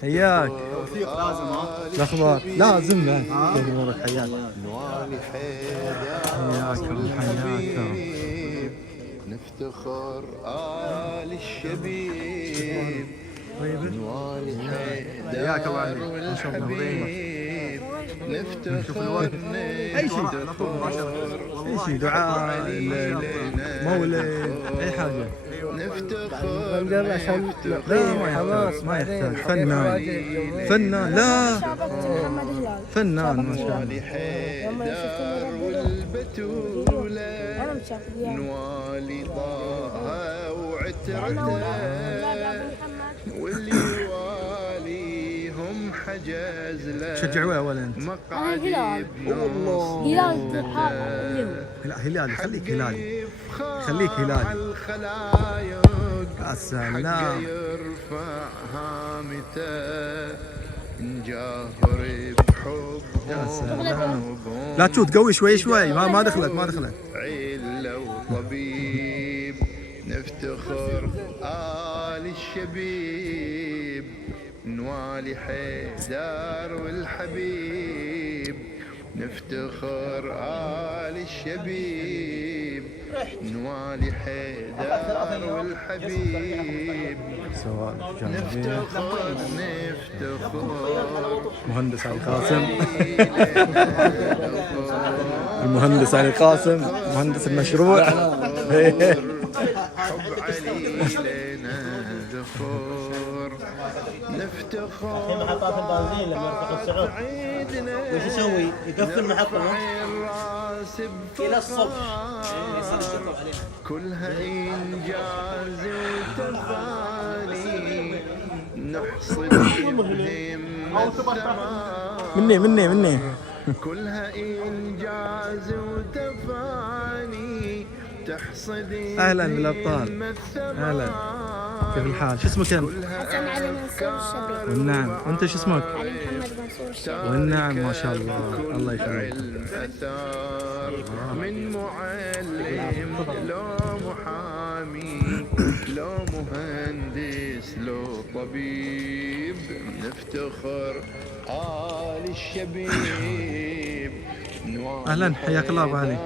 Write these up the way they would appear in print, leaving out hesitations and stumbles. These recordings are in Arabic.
حياك. الاخبار لازم بعد. كيف امورك؟ حياك. حياكم حياكم. نفتخر آل الشبيب نوالي حياك الله حيدر عليك. ما شاء الله والحبيب نفتخر اي شيء اي شيء، دعاء، مولد، اي حاجه. نفتخر لا ما يحتاج. فنان لا فنان ما شاء الله. حيدر والبتولة نوالي طه وعترته واللي يواليهم حجز له تشجعوه ولا انت؟ مقعد لا هلالي، خليك هلالي، خليك هلالي. الخلايق يا سلام. يرفع هامته نجاهر بحب يا سلام. لا تشوت، قوي شوي شوي. ما دخلت. عيلة وطبيب نفتخر آل الشبيب نوالي حيدر والحبيب نفتخر آل الشبيب نوالي حيدر والحبيب نفتخر مهندس علي قاسم. المهندس علي قاسم مهندس المشروع. حب علي لنا ذخور نفتخر محطات البنزين لما يرتقي السعر وش يسوي؟ يقفل محطة الى الصبح كلها انجاز وتفاني نحصد بهم الثماني مني كلها انجاز وتفاني تحصد اهلا بالابطال. اهلا، كيف الحال؟ شو اسمك انت؟ حسن علي منصور الشبيب. والنعم. وانت شو اسمك؟ علي محمد منصور الشبيب. والنعم ما شاء الله. الله يخليك. من معلم لو محامي لو مهندس لو طبيب نفتخر آل الشبيب اهلا، حياك الله ابو علي.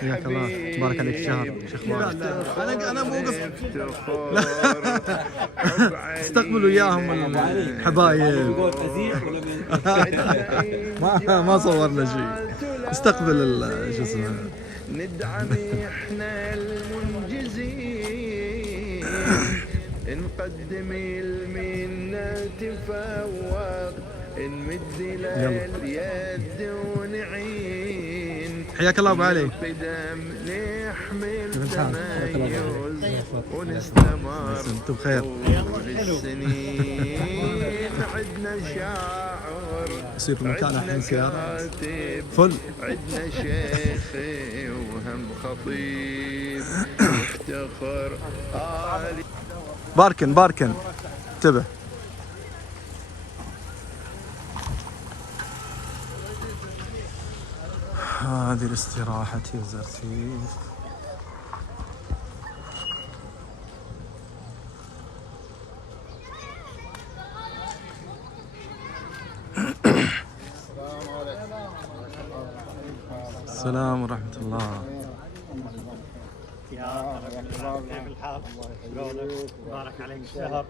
حياك الله، تبارك عليك الشهر. شو اخبارك؟ انا مو قصدي. استقبلوا اياهم الحبايب. ما صورنا شيء. استقبل شو اسمه. ندعم احنا المنجزين نقدم المنة تفوق نمد اليد ونعين حياك الله ابو علي. قدم نحمل تميز ونستمر انتم بخير. وللسنين عدنا شاعر يصير في مكان الحين سيارات فل. عدنا شيخ وهم خطيب نفتخر آل باركن انتبه. هذه الاستراحة يا زرسيس. السلام ورحمة الله. كيف الحال؟ بارك عليك الشهر.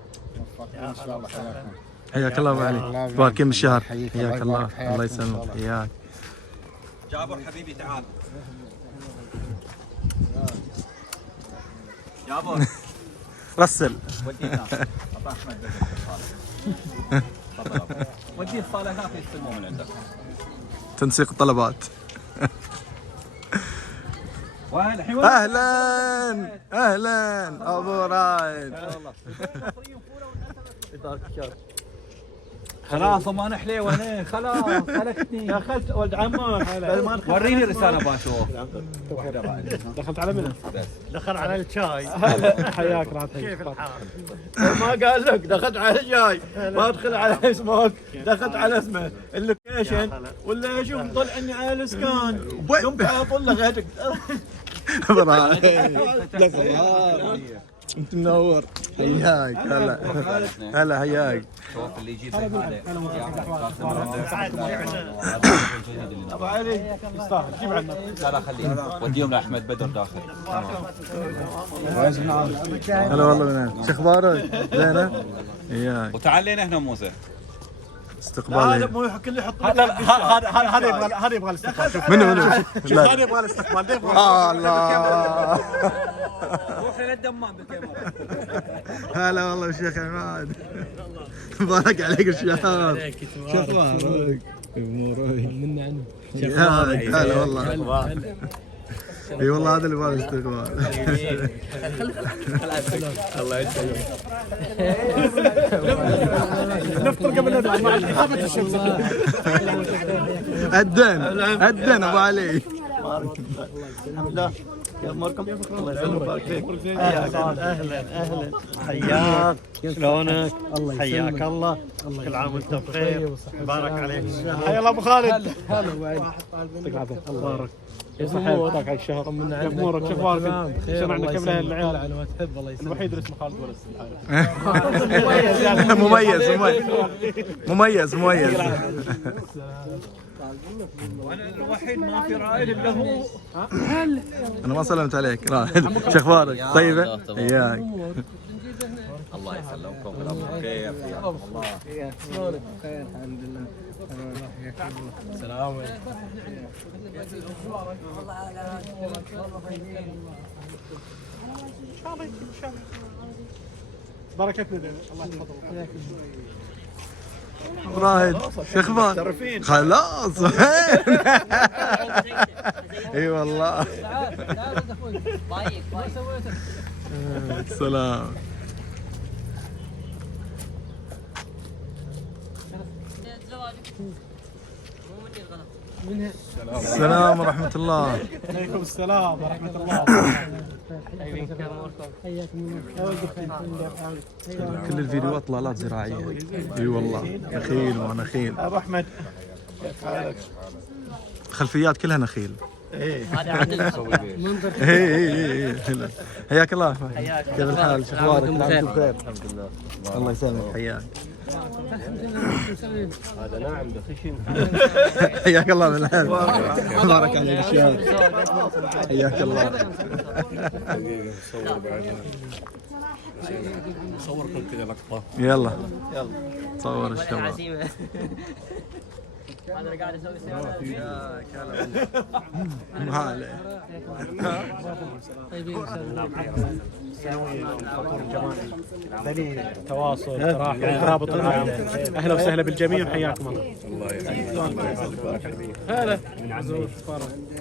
ان شاء الله. حياك الله ابو علي. باركين بالشهر. حياك الله. الله يسلمك. حياك. جابر حبيبي تعال. جابر رسل. ودي هناك. ابو احمد تفضل. ودي الصاله هناك يستلمون من عندك. تنسيق الطلبات. اهلا ابو رايد. خلاص ما نحلي وين خلاص خلتني. دخلت ولد عمك وريني رساله باشوف. دخلت على منى؟ دخل على الشاي. حياك الله. كيف الحال؟ ما قال لك دخلت على الشاي، ما ادخل على اسمك، دخلت على اسمه اللوكيشن ولا شوف طلعني على الاسكان قمت اطل لغيتك. ابو رايد. انت منور. حياك هلا هلا حياك. شوف اللي يجيب زي هذا ابو علي يستاهل جيب عنا. لا خليه وديهم لاحمد بدر داخل. هلا والله بنات، شو اخبارك؟ زينه؟ حياك. وتعال لنا هنا موسى. استقبال هذا هي. مو كله يحط هذا يبغى الاستقبال. منو؟ هذا يبغى الاستقبال. الله. روح للدمام بالكاميرا. هلا والله الشيخ عماد. مبارك عليك الشهر. شو اخبارك؟ امورك منا عنه. هلا والله. اي والله هذا اللي يبغى الاستقبال. الله يسلمك. نفطر قبل نطلع مع خافت الشمس. أدن ابو علي. الحمد لله. يا اموركم الله يسلمك ويبارك فيك. اهلا حياك شلونك؟ حياك الله كل عام وانت بخير مبارك عليك. حيا الله ابو خالد. هلا ابو علي. يعطيك العافيه الله يبارك. يا صحيح يعطيك على الشهر. طمنا كيف امورك؟ كيف اخبارك؟ شلون عندك كيف العيال؟ على ما تحب الله يسلمك. الوحيد اللي اسمه خالد ولد. مميز. وانا الوحيد ما في رائد الا هو. انا ما سلمت عليك. شو اخبارك؟ طيبه؟ حياك. الله يسلمكم الامر كيف يا الله. شلونك؟ بخير الحمد لله. السلام عليكم. بركتنا الله يحفظك. راهد شو اخبارك؟ خلاص. اي والله. سلام. السلام ورحمة الله. عليكم السلام ورحمة الله. كل الفيديوهات اطلالات زراعية. اي والله نخيل ونخيل. ابو احمد خلفيات كلها نخيل. ايه اي حياك الله. كيف الحال؟ شو اخبارك؟ بخير الحمد لله. الله يسلمك. حياك. هذا ناعم خشن. حياك الله بالحال. بارك عليك الشباب. حياك الله. صور كذا لقطة. يلا صور الشباب. هذا اللي قاعد يسوي سيارات. ما عليه. دليل تواصل ترابط العائلة. اهلا وسهلا بالجميع وحياكم الله. الله يبارك فيك. هلا من عزوز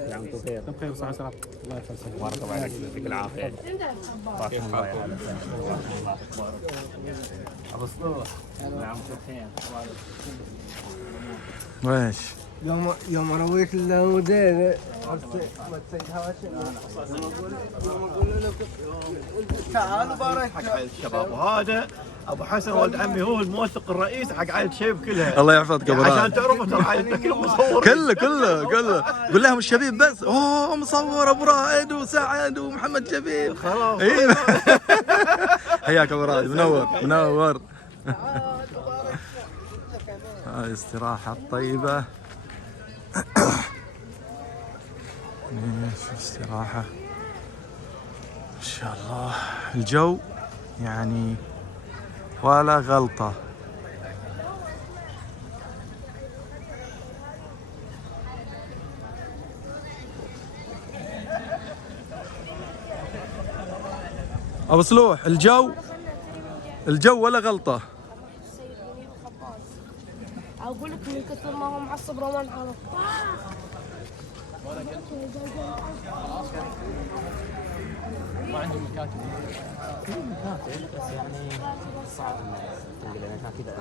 نعم بخير بخير وصحة وسلامة. الله يسلمك بارك الله عليك يعطيك العافية. كيف حالك؟ ابو سطوح نعم بخير. ويش؟ يوم ارويك المدير تعالوا بارك حق عائلة الشباب. وهذا ابو حسن ولد عمي هو الموثق الرئيس حق عائلة الشباب كلها. الله يحفظك ابو عشان رائد. تعرفوا ترى عائلتنا كلهم مصور. كله قول لهم الشبيب بس. اوه مصور ابو رائد وسعد ومحمد شبيب. خلاص. ايوه. حياك ابو رائد. منور. هاي استراحة طيبة. استراحة ان شاء الله. الجو يعني ولا غلطة. ابو صلوح الجو ولا غلطة. اقول لك من كثر ما هو معصب رومان عرف. ما عندهم مكاتب. في مكاتب بس يعني صعب تلقى لنا مكاتب.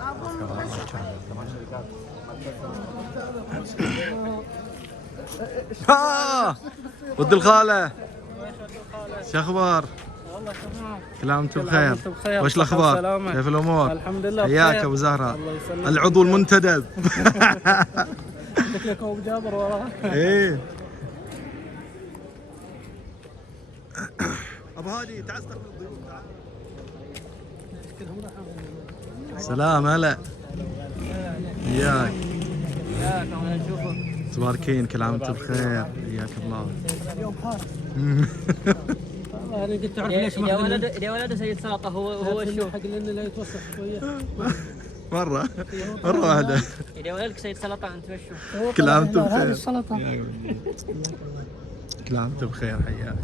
ود الخالة شو اخبار؟ والله تمام. كل عام وانتم بخير. بخير. وش الاخبار؟ سلامة. كيف الامور؟ الحمد لله حياك بخير. ابو زهرة الله يسلمك. العضو المنتدب. شكلك ابو جابر وراه. ايه ابو هادي تعال استقبل الضيوف تعال. سلام هلا وياك. تباركين كل عام وانتم بخير. حياك الله. اليوم حار. انا قلت تعرف ليش ما يا ولد سيد سلطه هو الشوف. حق لانه لا يتوسخ شويه. مرة واحدة. يا ولدك سيد سلطه انت وشو؟ كل عام وانتم هذه بخير. السلطه. كل عام وانتم بخير. حياك.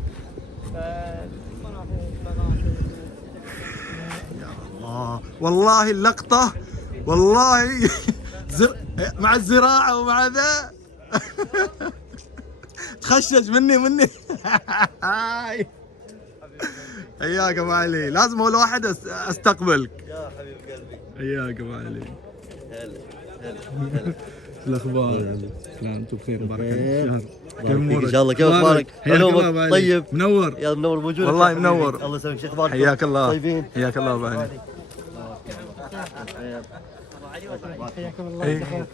يا الله والله اللقطة والله مع الزراعة ومع ذا تخشش مني. حياك ابو علي. لازم اول واحد استقبلك. يا حبيب قلبي. حياك ابو علي. هلا شو الاخبار؟ كل عام وانتم بخير. مبارك عليك الشهر. كيف امورك؟ ان شاء الله. كيف اخبارك؟ حياك الله ابو علي. طيب. منور. يا منور بوجودك. والله منور. الله يسلمك. شو اخبارك؟ حياك الله. طيبين. حياك الله ابو علي. حياكم الله. إيه.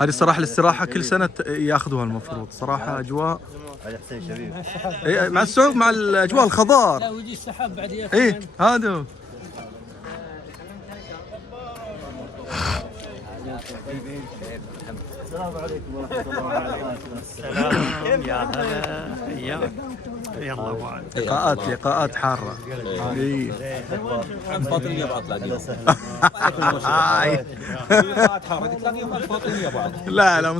هذه الصراحة الاستراحة كل سنة ياخذوها المفروض صراحة أجواء. علي حسين شبيب. إيه مع السعود مع الأجواء الخضار. لا ويجي السحاب بعد ياخذ. إيه هذا. السلام عليكم ورحمه الله وبركاته. يا هلا حياك. يلا ابو علي. لقاءات حارة. إيه. فاطمية بعض لا لا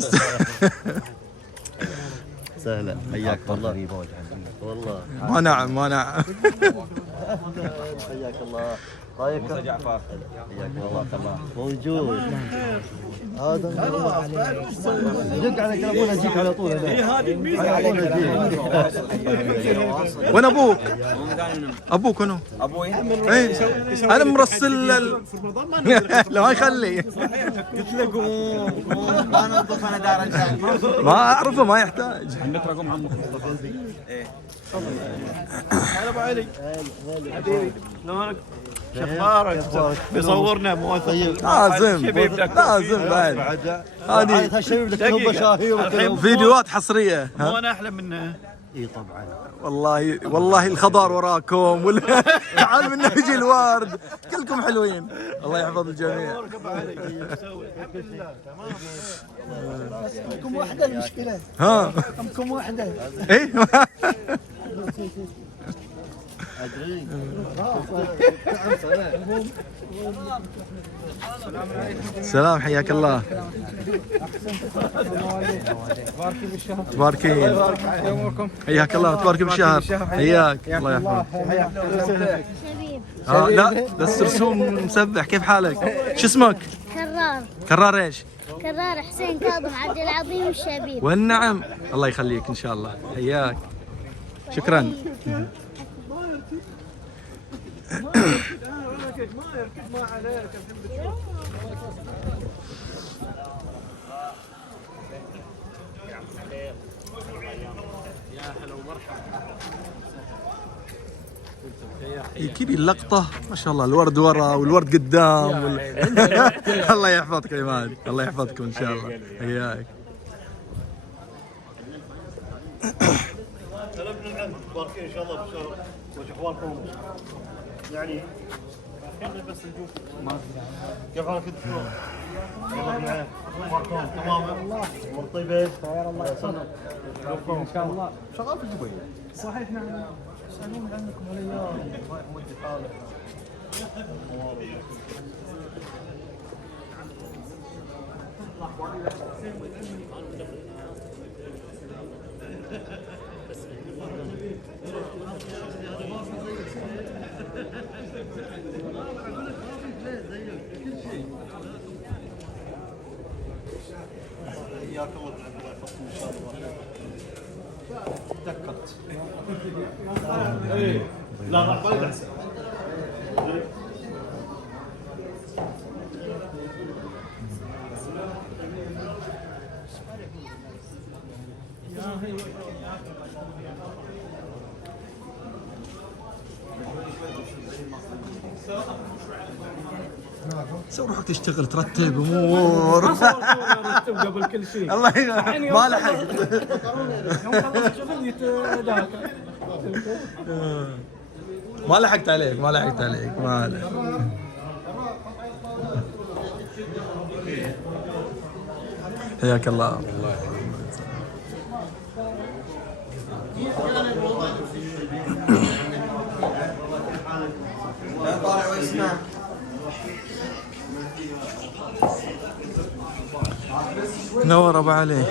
سهلة. حياك والله. والله ما نعم. حياك الله. طيب موسى جعفر. حياك الله. تمام موجود. هذا دق على تليفون اجيك على طول. وين أبوك؟ أبوك وينه؟ ابوي إيه أنا مرسل لا ما يخلي. قلت له قوم ما ننظف انا دار ما أعرفه ما يحتاج. نترقم عمك. هلا ابو علي. حبيبي شلونك؟ شو اخبارك؟ بيصورنا موثق. لازم بعد. هذه هالشبيب ذاك هم مشاهير. فيديوهات حصرية. مو انا احلى منه. اي طبعا. والله الخضار وراكم تعال من يجي الورد كلكم حلوين. الله يحفظ الجميع. الحمد لله تمام. امكم واحده المشكله. ها امكم واحده. ايه ادري. سلام حياك الله. باركي بالشهر. تباركين. اموركم. حياك الله. تباركي بالشهر. حياك الله يحفظك. لا بس رسوم مسبح. كيف حالك؟ شو اسمك؟ كرار ايش؟ كرار حسين كاظم عبد العظيم الشبيب. والنعم. الله يخليك ان شاء الله. حياك. شكرا. كذي اللقطة ما شاء الله. الورد ورا والورد قدام الله يحفظك يا عماد. الله يحفظكم ان شاء الله. حياك. مباركين ان شاء الله بالشهر. وش اخباركم؟ يعني بس نشوف كيف حالك انت؟ يلا اخباركم تمام؟ امور طيبه؟ خير الله يسلمك. ان شاء الله. شغال في دبي. صحيح نعم. يسالون عنكم والايام. الله يحمد حالك. حياك الله. الله يحفظكم ان شاء الله. تذكرت. لا راح ولا احسن. سو روحك تشتغل ترتب امور. قبل كل شيء. الله ما لحق. يوم خلص شغل يتذاكر. ما لحقت عليك ما لحقت عليك ما عليك. حياك الله. نور ابو علي.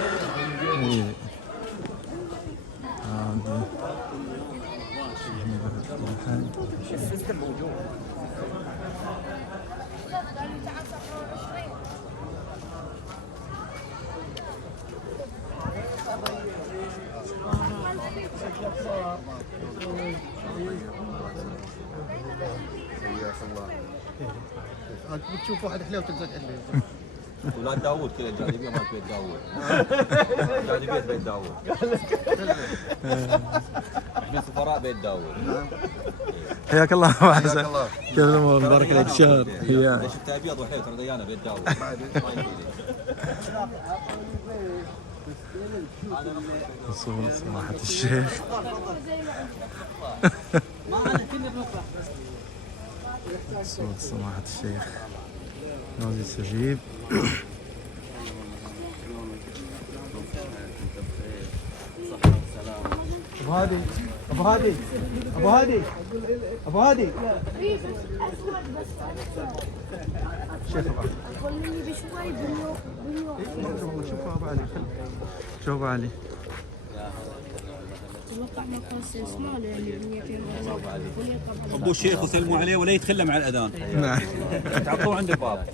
بتشوف واحد حلو وتلزق عليه. ولاد داوود كذا الجاذبيه مالت بيت داوود. جاذبيه بيت داوود. احنا سفراء بيت داوود. حياك الله ابو حسن. كيف الامور؟ مبارك عليك الشهر. ليش انت ابيض وحيد ترى ديانا بيت داوود. صوت سماحة الشيخ. صوت سماحة الشيخ نازل السجيب. ابو هادي ابو هادي ابو هادي ابو هادي شوف ابو علي شوف ابو علي. اتوقع ما كان اسمه لان ابو الشيخ وسلموا عليه ولا يتخلى مع الاذان. نعم. تعطوه عند الباب.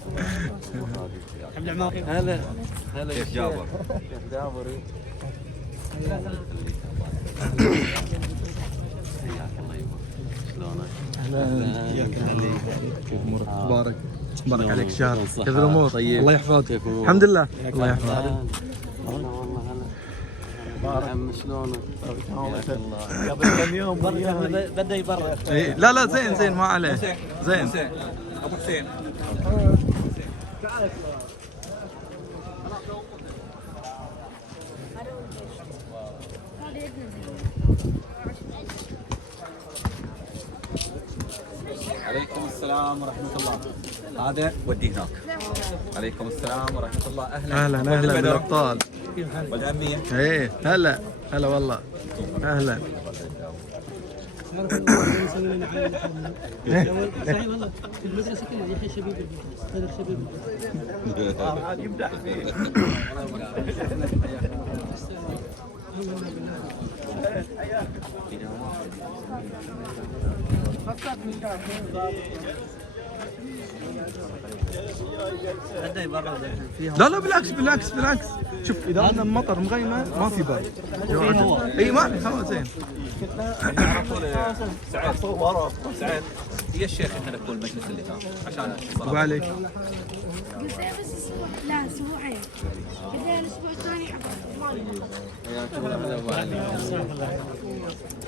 عبد العمار. هلا كيف جابر؟ كيف جابر؟ كيف امورك؟ مبارك مبارك عليك الشهر. كيف الامور؟ الله يحفظك. الحمد لله الله يحفظك. عم شلونك؟ قبل كم يوم بده يبرد. إيه لا لا زين زين ما عليه زين. ابو حسين. عليكم السلام ورحمة الله. هذا وديه هناك. عليكم السلام ورحمة الله. أهلا اهلا اهلا بالابطال. والأمية. ايه هلا هلا والله اهلا. صحيح والله المدرسه كلها يحيى شبيبي هذا الشبيبي. يمدح فيه. لا لا بالعكس بالعكس بالعكس. شوف اذا عندنا مطر مغيمه ما في برد. اي ما هو زين. سعد هي الشيخ احنا نقول المجلس اللي كان عشان ابو علي. بس اسبوع لا اسبوعين بعدين الاسبوع الثاني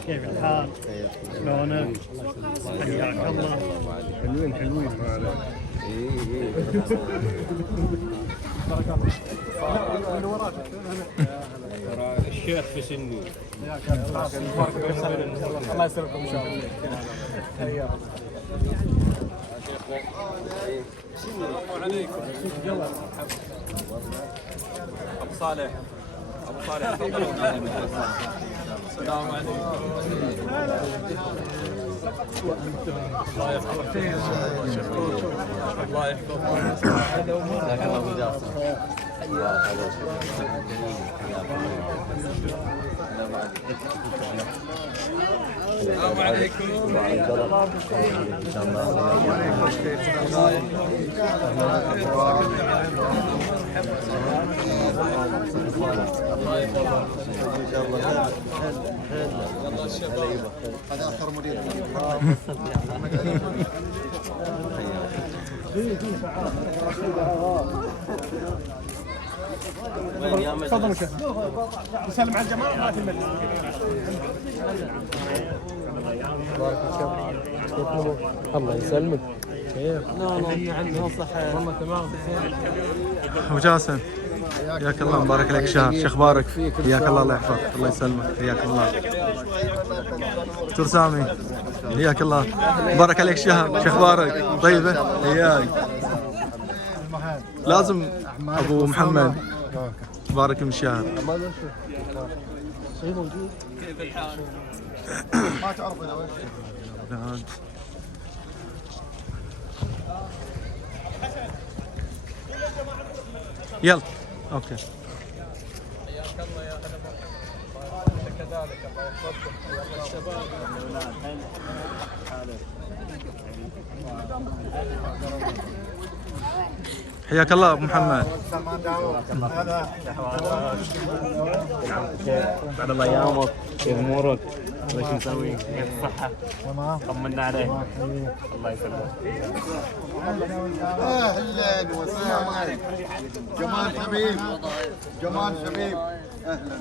كيف الحال؟ شلونك؟ حياك الله. حلوين حلوين. الشيخ في سني. الله يسلمكم ان شاء الله. السلام عليكم. ابو صالح ابو صالح السلام عليكم. الله يحفظك الله يحفظك. جزاك الله ابو جاسم. السلام عليكم. يلا الشباب هذا اخر مدير. تفضل شيخ. نسلم على الجماعه ما في المجلس. الله يسلمك. والله تمام. ابو جاسم حياك الله، مبارك عليك شهر، شو اخبارك؟ حياك الله، الله يحفظك، الله يسلمك، حياك الله. دكتور سامي حياك الله، مبارك عليك شهر، شو اخبارك؟ طيبه؟ حياك. لازم ابو محمد مبارك من شهر. ما تعرف اذا وش. يلا اوكي. حياك الله ابو محمد. بعد الله ايامك، كيف امورك؟ وش مسوي؟ كيف الصحة؟ تمام. طمنا عليك. الله يسلمك. اهلا وسهلا. جمال شبيب. جمال شبيب. اهلا.